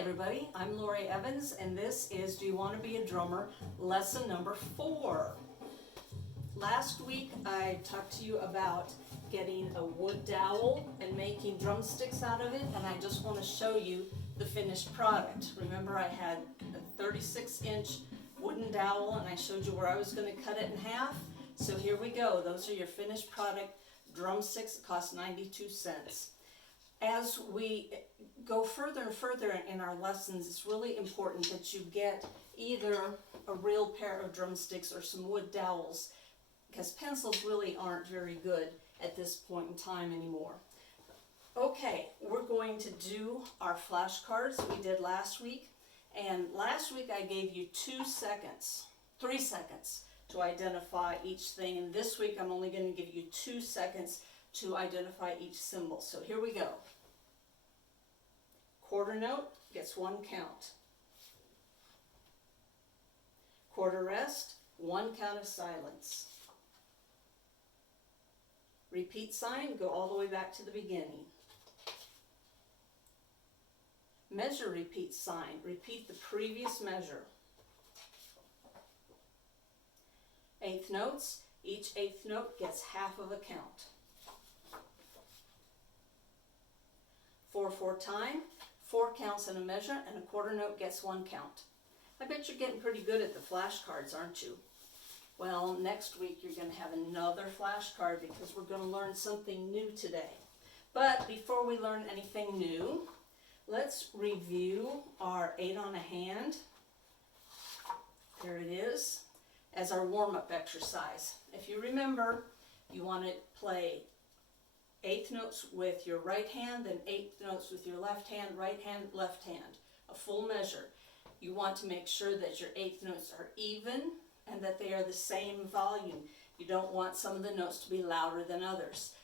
everybody, I'm Lori Evans and this is Do You Want to Be a Drummer? Lesson number 4. Last week I talked to you about getting a wood dowel and making drumsticks out of it, and I just want to show you the finished product. Remember, I had a 36-inch wooden dowel and I showed you where I was going to cut it in half. So here we go. Those are your finished product drumsticks. It cost 92 cents. As we go further and further in our lessons, it's really important that you get either a real pair of drumsticks or some wood dowels, because pencils really aren't very good at this point in time anymore. Okay, we're going to do our flashcards that we did last week. And last week I gave you 3 seconds to identify each thing. And this week I'm only going to give you 2 seconds to identify each symbol. So here we go. Quarter note gets 1 count. Quarter rest, 1 count of silence. Repeat sign, go all the way back to the beginning. Measure repeat sign, repeat the previous measure. Eighth notes, each eighth note gets half of a count. 4/4 time, 4 counts in a measure, and a quarter note gets 1 count. I bet you're getting pretty good at the flashcards, aren't you? Well, next week you're going to have another flashcard because we're going to learn something new today. But before we learn anything new, let's review our 8 on a hand. Here it is, as our warm-up exercise. If you remember, you want to play eighth notes with your right hand, then eighth notes with your left hand, left hand, a full measure. You want to make sure that your eighth notes are even and that they are the same volume. You don't want some of the notes to be louder than others.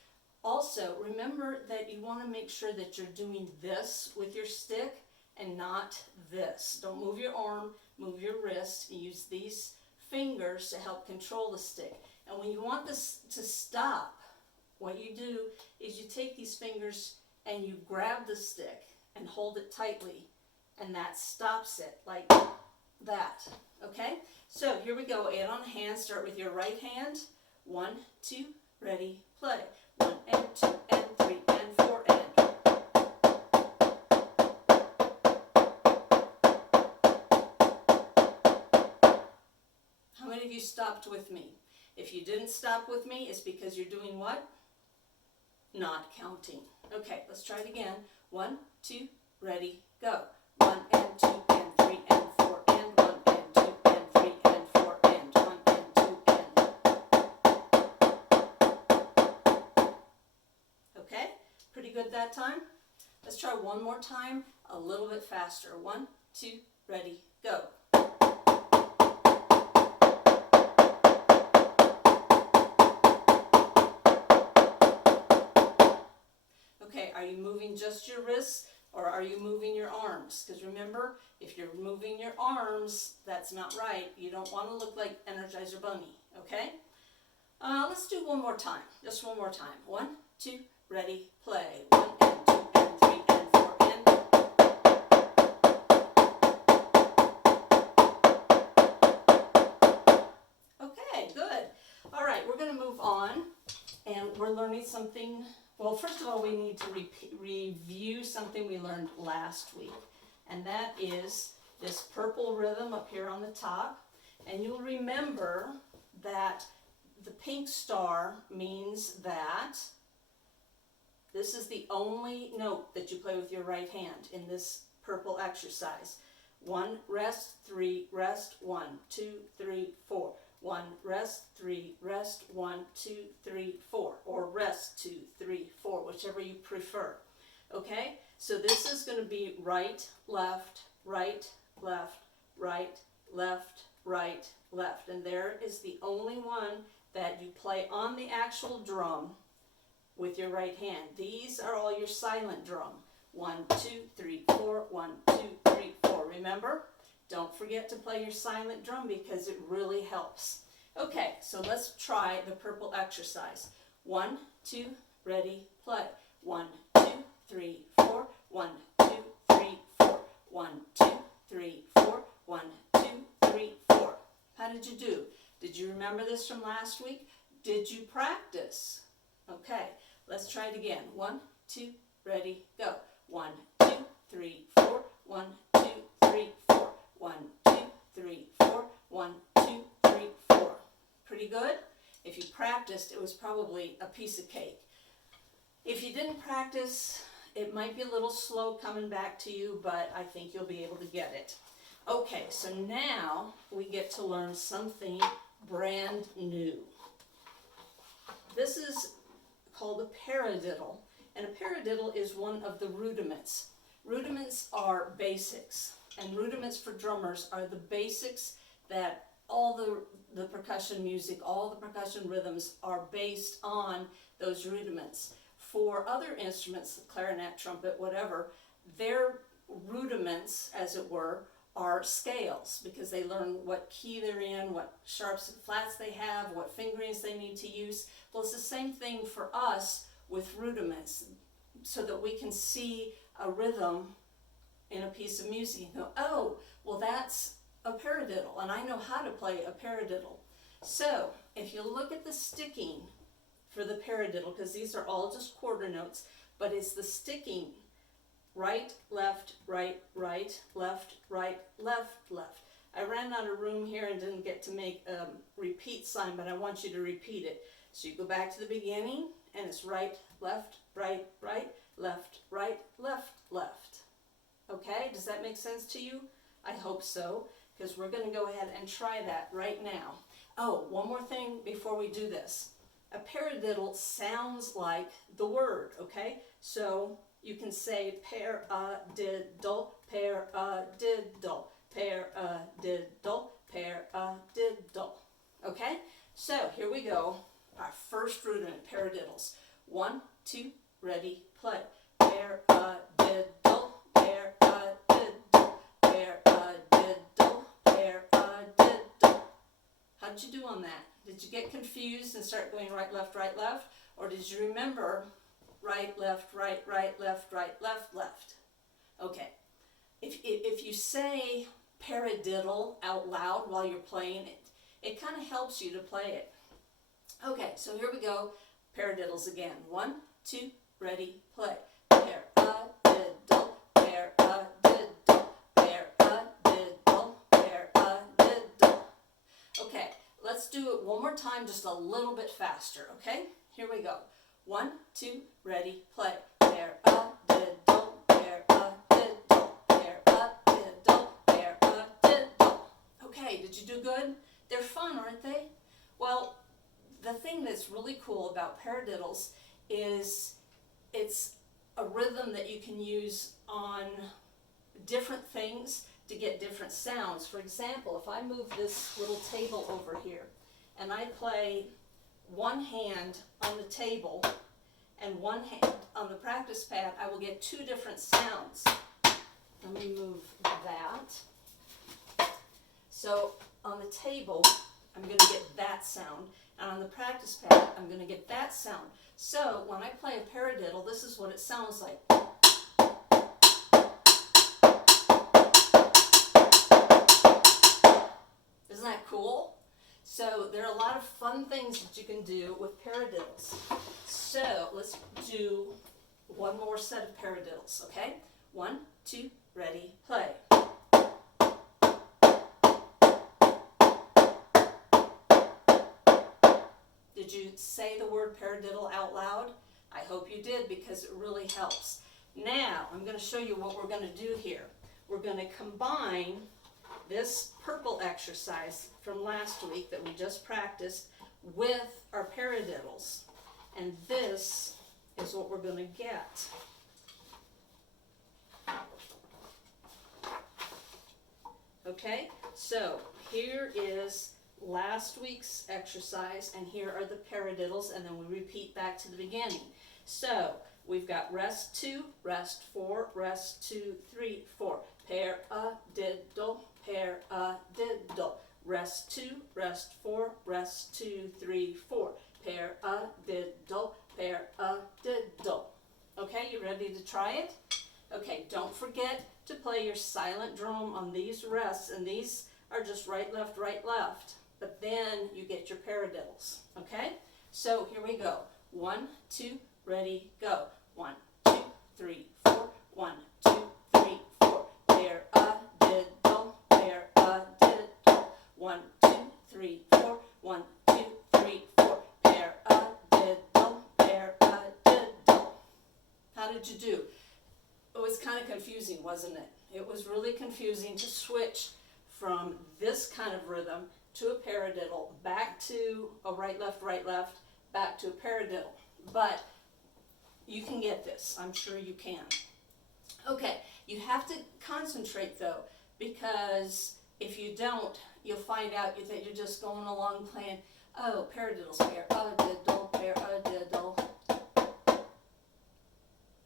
Also, remember that you want to make sure that you're doing this with your stick and not this. Don't move your arm, move your wrist, and use these fingers to help control the stick. And when you want this to stop, what you do is you take these fingers and you grab the stick and hold it tightly, and that stops it, like that. Okay? So here we go. 8 on a hand. Start with your right hand. 1, 2, ready, play. 1 and 2 and 3 and 4 and. How many of you stopped with me? If you didn't stop with me, it's because you're doing what? Not counting. Okay, let's try it again. 1, 2, ready, go. 1 and 2 and 3 and 4 and 1 and 2 and 3 and 4 and 1 and 2 and. Okay, pretty good that time. Let's try one more time, a little bit faster. 1, 2, ready, go. Okay, are you moving just your wrists or are you moving your arms? Because remember, if you're moving your arms, that's not right. You don't want to look like Energizer Bunny, okay? Let's do one more time, just one more time. 1, 2, ready, play. 1 and 2 and 3 and 4 and. Okay, good. All right, we're going to move on, and we're learning something. Well, first of all, we need to review something we learned last week, and that is this purple rhythm up here on the top. And you'll remember that the pink star means that this is the only note that you play with your right hand in this purple exercise. 1, rest, 3, rest, 1, 2, 3, 4. 1, rest, 3, rest, 1, 2, 3, 4, or rest, 2, 3, 4, whichever you prefer. Okay, so this is going to be right, left, right, left, right, left, right, left, and there is the only one that you play on the actual drum with your right hand. These are all your silent drum. 1, 2, 3, 4, 1, 2, 3, 4. Remember? Don't forget to play your silent drum because it really helps. Okay, so let's try the purple exercise. 1, 2, ready, play. 1, 2, 3, 4. 1, 2, 3, 4. 1, 2, 3, 4. 1, 2, 3, 4. How did you do? Did you remember this from last week? Did you practice? Okay, let's try it again. 1, 2, ready, go. 1, 2, 3, 4. 1, 2, 3, 4. 1, 2, 3, 4. 1, 2, 3, 4. Pretty good? If you practiced, it was probably a piece of cake. If you didn't practice, it might be a little slow coming back to you, but I think you'll be able to get it. Okay, so now we get to learn something brand new. This is called a paradiddle, and a paradiddle is one of the rudiments. Rudiments are basics, and rudiments for drummers are the basics that all the percussion music, all the percussion rhythms are based on those rudiments. For other instruments, clarinet, trumpet, whatever, their rudiments, as it were, are scales, because they learn what key they're in, what sharps and flats they have, what fingerings they need to use. Well, it's the same thing for us with rudiments, so that we can see a rhythm in a piece of music and go, oh, well, that's a paradiddle, and I know how to play a paradiddle. So if you look at the sticking for the paradiddle, because these are all just quarter notes, but it's the sticking: right, left, right, right, left, right, left, left. I ran out of room here and didn't get to make a repeat sign, but I want you to repeat it. So you go back to the beginning, and it's right, left, right, right, left, right, left, left. Okay, does that make sense to you? I hope so, because we're going to go ahead and try that right now. Oh, one more thing before we do this. A paradiddle sounds like the word, okay? So you can say paradiddle, paradiddle, paradiddle, paradiddle. Okay? So here we go. Our first rudiment, paradiddles. 1, 2, ready, play. Paradiddle, paradiddle, paradiddle, paradiddle. How did you do on that? Did you get confused and start going right, left, or did you remember right, left, right, right, left, right, left, left? Okay. If you say paradiddle out loud while you're playing it, it kind of helps you to play it. Okay, so here we go. Paradiddles again. 1, 2, ready, play. Paradiddle, paradiddle, paradiddle, paradiddle. Okay, let's do it one more time, just a little bit faster, okay? Here we go. 1, 2, ready, play. Paradiddle, paradiddle, paradiddle, paradiddle. Okay, did you do good? They're fun, aren't they? Well, the thing that's really cool about paradiddles is it's a rhythm that you can use on different things to get different sounds. For example, if I move this little table over here and I play one hand on the table and one hand on the practice pad, I will get 2 different sounds. Let me move that. So on the table, I'm going to get that sound, and on the practice pad, I'm going to get that sound. So when I play a paradiddle, this is what it sounds like. Isn't that cool? So there are a lot of fun things that you can do with paradiddles. So let's do one more set of paradiddles, okay? 1, 2, ready, play. Did you say the word paradiddle out loud? I hope you did, because it really helps. Now, I'm going to show you what we're going to do here. We're going to combine this purple exercise from last week that we just practiced with our paradiddles. And this is what we're going to get. Okay, so here is last week's exercise, and here are the paradiddles, and then we repeat back to the beginning. So we've got rest 2, rest 4, rest 2, 3, 4. Paradiddle, paradiddle. Rest 2, rest 4, rest 2, 3, 4. Paradiddle, paradiddle. Okay, you ready to try it? Okay, don't forget to play your silent drum on these rests, and these are just right, left, but then you get your paradiddles, okay? So here we go. 1, 2, ready, go. 1, 2, 3, 4. 1, 2, 3, 4. Paradiddle, paradiddle. 1, 2, 3, 4. 1, 2, 3, 4. Paradiddle, paradiddle. How did you do? It was kind of confusing, wasn't it? It was really confusing to switch from this kind of rhythm to a paradiddle, back to a right, left, back to a paradiddle. But you can get this. I'm sure you can. Okay, you have to concentrate though, because if you don't, you'll find out that you're just going along playing, oh, paradiddles, paradiddle, paradiddle.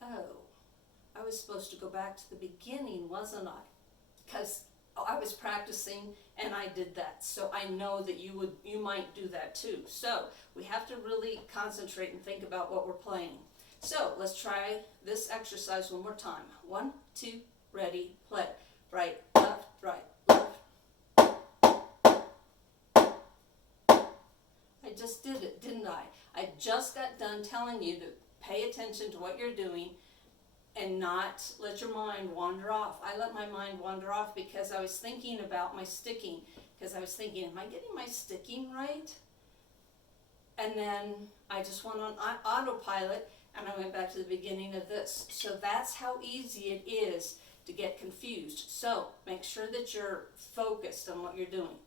Oh, I was supposed to go back to the beginning, wasn't I? Because I was practicing and I did that. So I know that you might do that too. So we have to really concentrate and think about what we're playing. So let's try this exercise one more time. 1, 2, ready, play. Right, left, left. I just did it, didn't I? I just got done telling you to pay attention to what you're doing and not let your mind wander off. I let my mind wander off because I was thinking about my sticking, because I was thinking, am I getting my sticking right? And then I just went on autopilot and I went back to the beginning of this. So that's how easy it is to get confused. So make sure that you're focused on what you're doing.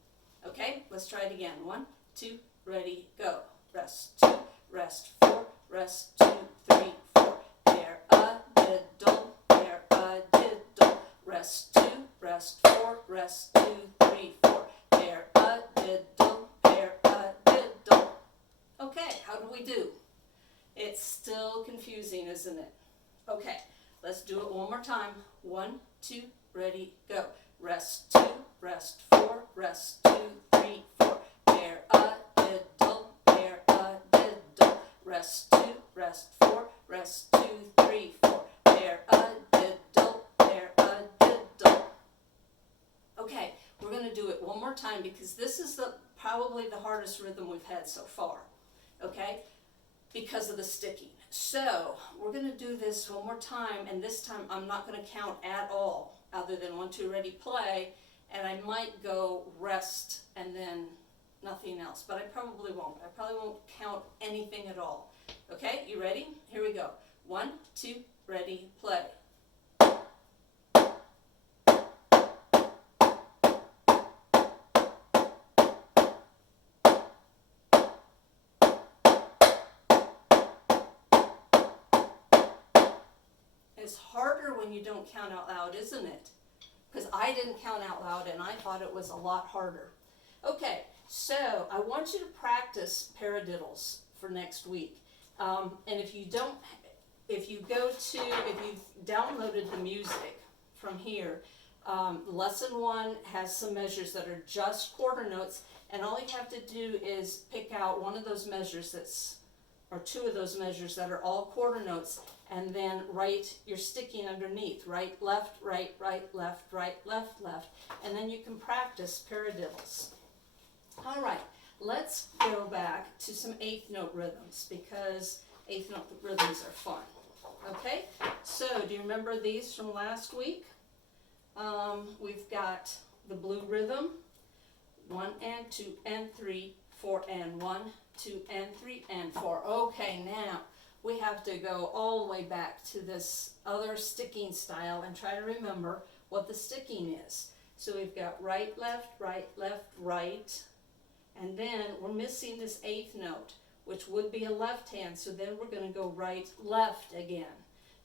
Okay, let's try it again. 1, 2, ready, go. Rest 2, rest 4, rest 2, 3, 4. Paradiddle, paradiddle. Rest 2, rest 4, rest 2, 3, 4. Paradiddle, paradiddle. Okay, how do we do? It's still confusing, isn't it? Okay, let's do it one more time. 1, 2, ready, go. Rest 2, rest 4, rest 2, 3, 4. Paradiddle, paradiddle. Rest 2, rest 4, rest 2, 3, 4. Paradiddle, paradiddle. Okay, we're going to do it one more time because this is probably the hardest rhythm we've had so far. Okay? Because of the sticking. So we're going to do this one more time, and this time I'm not going to count at all other than 1, 2, ready, play, and I might go rest and then nothing else, but I probably won't. I probably won't count anything at all. Okay, you ready? Here we go. 1, 2, ready, play. It's harder when you don't count out loud, isn't it? Because I didn't count out loud and I thought it was a lot harder. Okay, so I want you to practice paradiddles for next week. And if you've downloaded the music from here, lesson 1 has some measures that are just quarter notes, and all you have to do is pick out one of those measures or 2 of those measures that are all quarter notes, and then write your sticking underneath. Right, left, left, and then you can practice paradiddles. All right, let's go back to some 8th note rhythms because 8th note rhythms are fun. Okay, so do you remember these from last week? We've got the blue rhythm, 1 and 2 and 3, 4 and 1, 2 and 3 and 4. Okay, now we have to go all the way back to this other sticking style and try to remember what the sticking is. So we've got right, left, right, and then we're missing this 8th note, which would be a left hand, so then we're going to go right, left again.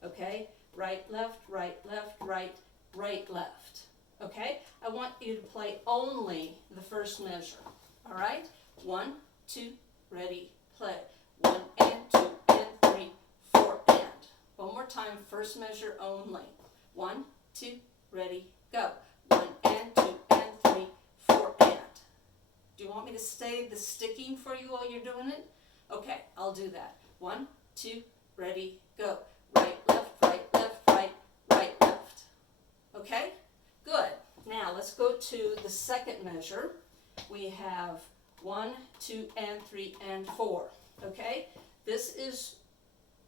Okay, right, left, right, left. Okay, I want you to play only the first measure. All right, 1, 2, ready, play. 1 and 2 and 3, 4 and. One more time, first measure only. 1, 2, ready, go. 1 and 2 and 3, 4 and. Do you want me to stay the sticking for you while you're doing it? Okay, I'll do that. 1, 2, ready, go. Right, left, right, let's go to the second measure. We have 1, 2, and 3, and 4. Okay? This is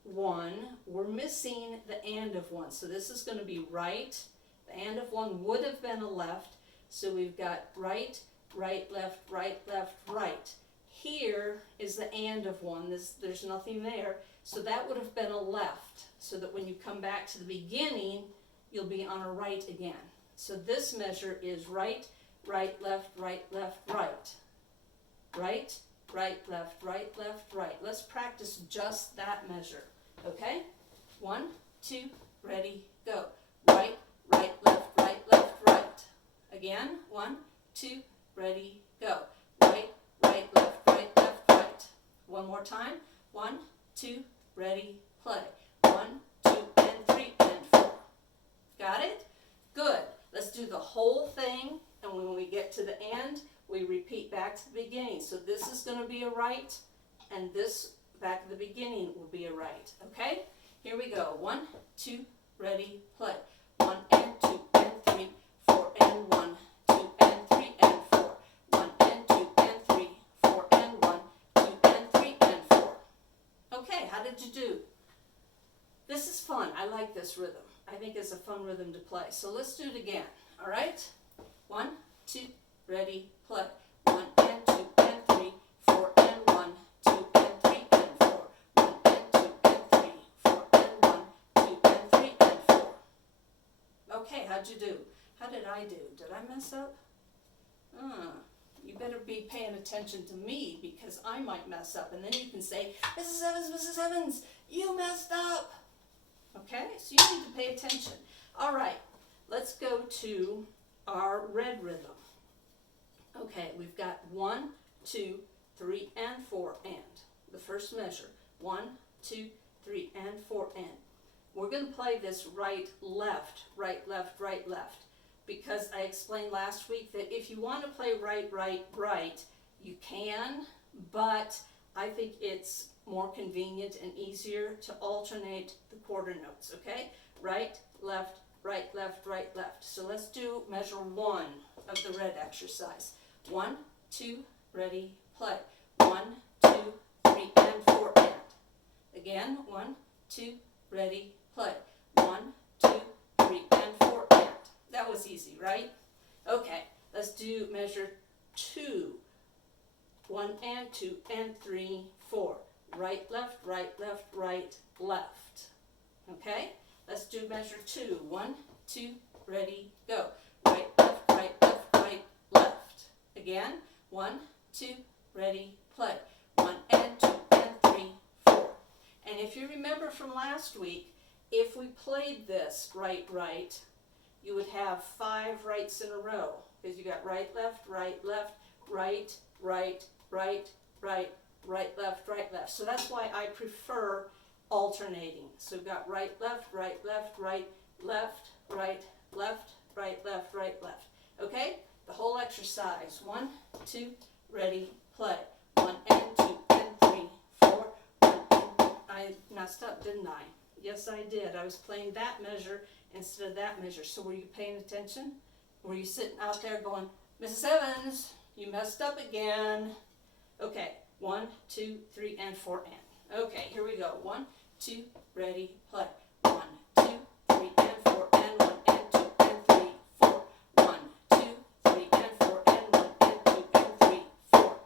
1. We're missing the and of 1. So this is going to be right. The and of 1 would have been a left. So we've got right, right, left, right, left, right. Here is the and of 1. There's nothing there. So that would have been a left. So that when you come back to the beginning, you'll be on a right again. So this measure is right, right, left, right, left, right. Right, right, left, right, left, right. Let's practice just that measure. Okay? 1, 2, ready, go. Right, right, left, right, left, right. Again, 1, 2, ready, go. Right, right, left, right, left, right. One more time. 1, 2, ready, play. 1, 2, and 3, and 4. Got it? Good. Let's do the whole thing, and when we get to the end, we repeat back to the beginning. So this is going to be a right, and this back at the beginning will be a right. Okay? Here we go. 1, 2, ready, play. 1 and 2 and 3, 4 and 1, 2 and 3 and 4. 1 and 2 and 3, 4 and 1, 2 and 3 and 4. Okay, how did you do? This is fun. I like this rhythm. I think it's a fun rhythm to play. So let's do it again. All right? 1, 2, ready, play. 1 and 2 and 3, 4 and 1, 2 and 3 and 4. 1 and 2 and 3, 4 and 1, 2 and 3 and 4. Okay, how'd you do? How did I do? Did I mess up? You better be paying attention to me because I might mess up. And then you can say, Mrs. Evans, you messed up. Okay, so you need to pay attention. All right, let's go to our red rhythm. Okay, we've got 1, 2, 3, and 4, and. The first measure, 1, 2, 3, and 4, and. We're going to play this right, left, right, left, right, left. Because I explained last week that if you want to play right, right, right, you can, but I think it's more convenient and easier to alternate the quarter notes, okay? Right, left, right, left, right, left. So let's do measure 1 of the red exercise. 1, 2, ready, play. 1, 2, 3, and 4, and. Again, 1, 2, ready, play. 1, 2, 3, and 4, and. That was easy, right? Okay, let's do measure 2. 1 and 2 and 3, 4. Right, left, right, left, right, left. Okay? Let's do measure 2. 1, 2, ready, go. Right, left, right, left, right, left. Again, 1, 2, ready, play. 1 and 2 and 3, 4. And if you remember from last week, if we played this right, right, you would have 5 rights in a row. Because you got right, left, right, left, right, right, right, right, right, left, right, left. So that's why I prefer alternating. So we've got right, left, right, left, right, left, right, left, right, left, right, left. Okay? The whole exercise. 1, 2, ready, play. 1 and 2 and 3, 4. 1 and I messed up, didn't I? Yes, I did. I was playing that measure instead of that measure. So were you paying attention? Were you sitting out there going, Mrs. Evans, you messed up again? Okay, 1, 2, 3, and 4, and. Okay, here we go. 1, 2, ready, play. 1, 2, 3, and 4, and 1, and 2, and 3, 4. 1, 2, 3, and 4, and 1, and 2, and 3, 4.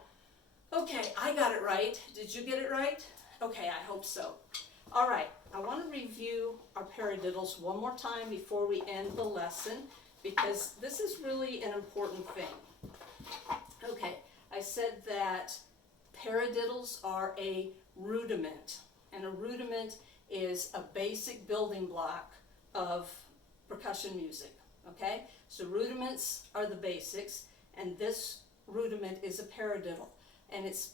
Okay, I got it right. Did you get it right? Okay, I hope so. All right, I want to review our paradiddles one more time before we end the lesson because this is really an important thing. Okay, I said that paradiddles are a rudiment, and a rudiment is a basic building block of percussion music, okay? So rudiments are the basics, and this rudiment is a paradiddle, and it's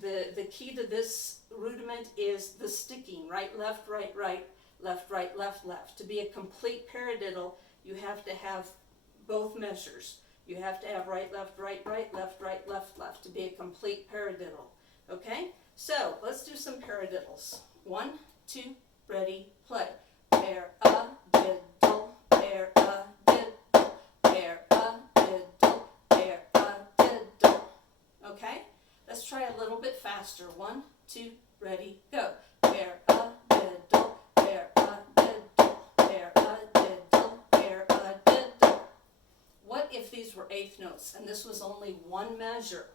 the key to this rudiment is the sticking, right, left, right, right, left, right, left, left. To be a complete paradiddle, you have to have both measures. You have to have right, left, right, right, left, right, left, left to be a complete paradiddle. Okay? So, let's do some paradiddles. 1, 2, ready, play. Paradiddle, paradiddle, paradiddle, try a little bit faster. 1, 2, ready, go. Paradiddle, paradiddle, paradiddle, paradiddle. What if these were eighth notes and this was only one measure?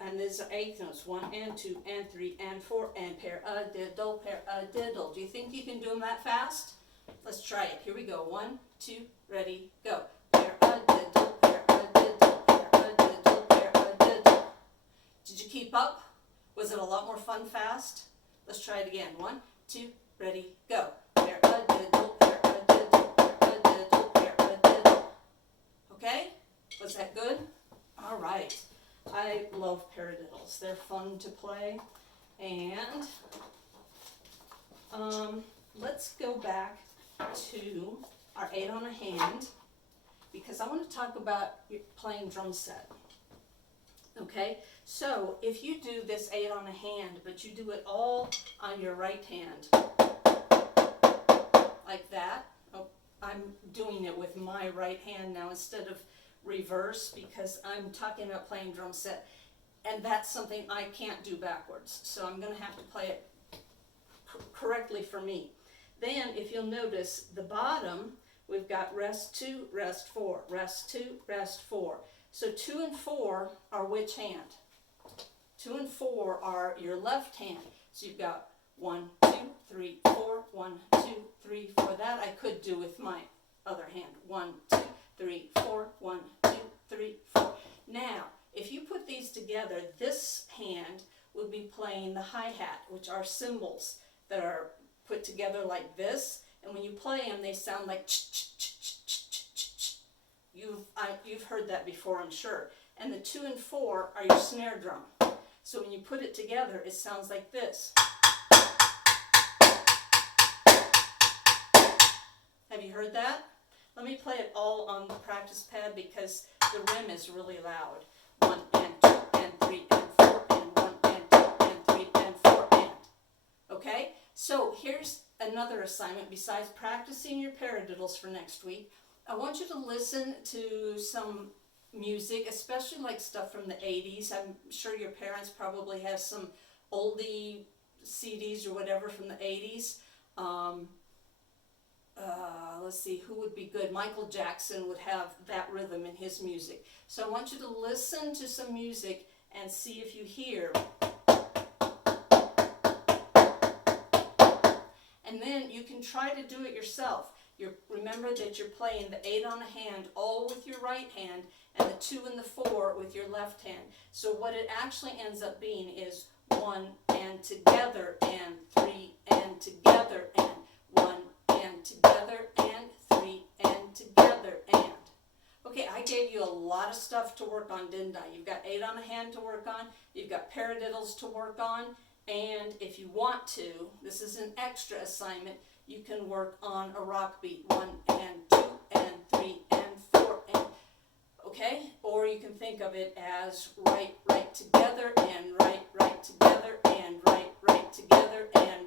And these are eighth notes, 1 and 2 and 3 and 4 and paradiddle, paradiddle. Do you think you can do them that fast? Let's try it. Here we go. 1, 2, ready, go. Paradiddle, paradiddle, paradiddle, paradiddle. Did you keep up? Was it a lot more fun fast? Let's try it again. 1, 2, ready, go. Paradiddle, paradiddle, paradiddle, paradiddle. Okay? Was that good? All right. I love paradiddles. They're fun to play. And let's go back to our 8 on a hand, because I want to talk about playing drum set. Okay, so if you do this 8 on a hand, but you do it all on your right hand, like that. Oh, I'm doing it with my right hand now instead of reverse, because I'm talking about playing drum set, and that's something I can't do backwards, so I'm going to have to play it correctly for me. Then if you'll notice the bottom, we've got rest 2, rest 4, rest 2, rest 4. So 2 and 4 are which hand? 2 and 4 are your left hand. So you've got 1, 2, 3, 4, 1, 2, 3, 4. That I could do with my other hand. 1, 2, 3, 4, 1, 2, 3, 4. Now, if you put these together, this hand would be playing the hi-hat, which are cymbals that are put together like this. And when you play them, they sound like ch-ch-ch-ch-ch-ch-ch. You've heard that before, I'm sure. And the 2 and 4 are your snare drum. So when you put it together, it sounds like this. Have you heard that? Let me play it all on the practice pad because the rim is really loud. 1 and 2 and 3 and 4 and 1 and 2 and 3 and 4 and. Okay? So here's another assignment besides practicing your paradiddles for next week. I want you to listen to some music, especially like stuff from the 80s. I'm sure your parents probably have some oldie CDs or whatever from the 80s. Let's see, who would be good? Michael Jackson would have that rhythm in his music. So I want you to listen to some music and see if you hear. And then you can try to do it yourself. Remember that you're playing the 8 on a hand all with your right hand and the 2 and the 4 with your left hand. So what it actually ends up being is 1 and together and 3 and together and 1 and together and 3 and together and. Okay, I gave you a lot of stuff to work on, didn't I? You've got 8 on a hand to work on, you've got paradiddles to work on, and if you want to, this is an extra assignment, you can work on a rock beat, 1 and 2 and 3 and 4 and, okay? Or you can think of it as right, right together and right, right together and right, right together and